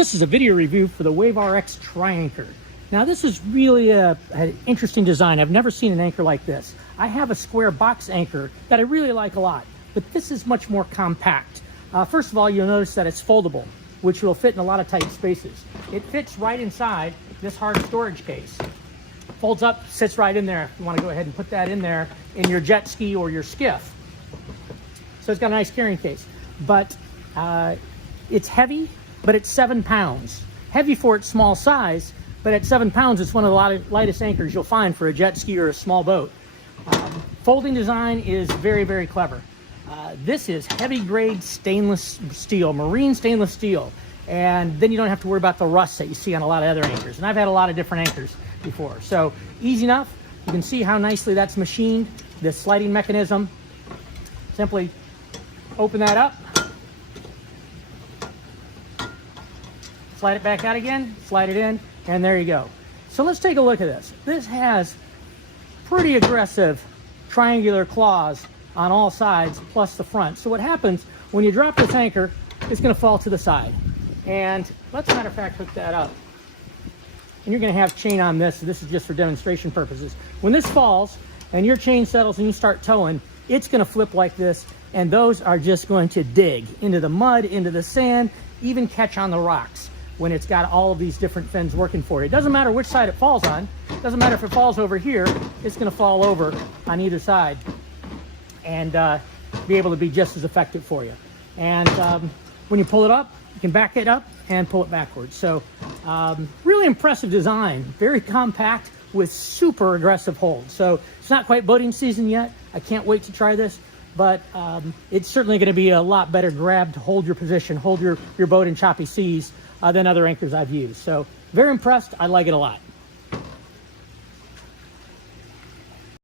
This is a video review for the WavesRx TriAnchor. Now this is really an interesting design. I've never seen an anchor like this. I have a square box anchor that I really like a lot, but this is much more compact. First of all, you'll notice that it's foldable, which will fit in a lot of tight spaces. It fits right inside this hard storage case. Folds up, sits right in there. You want to go ahead and put that in there in your jet ski or your skiff. So it's got a nice carrying case, but it's heavy, but it's 7 pounds. Heavy for its small size, but at 7 pounds, it's one of the lightest anchors you'll find for a jet ski or a small boat. Folding design is very, very clever. This is heavy grade stainless steel, marine stainless steel. And then you don't have to worry about the rust that you see on a lot of other anchors. And I've had a lot of different anchors before. So easy enough. You can see how nicely that's machined. This sliding mechanism. Simply open that up. Slide it back out again, slide it in, and there you go. So let's take a look at this. This has pretty aggressive triangular claws on all sides, plus the front. So what happens when you drop this anchor, it's gonna fall to the side. And let's, matter of fact, hook that up. And you're gonna have chain on this. This is just for demonstration purposes. When this falls and your chain settles and you start towing, it's gonna flip like this, and those are just going to dig into the mud, into the sand, even catch on the rocks when it's got all of these different fins working for it. It doesn't matter which side it falls on. It doesn't matter if it falls over here, it's gonna fall over on either side and be able to be just as effective for you. And when you pull it up, you can back it up and pull it backwards. So really impressive design, very compact with super aggressive hold. So it's not quite boating season yet. I can't wait to try this, but it's certainly gonna be a lot better grab to hold your position, hold your boat in choppy seas than other anchors I've used. So very impressed, I like it a lot.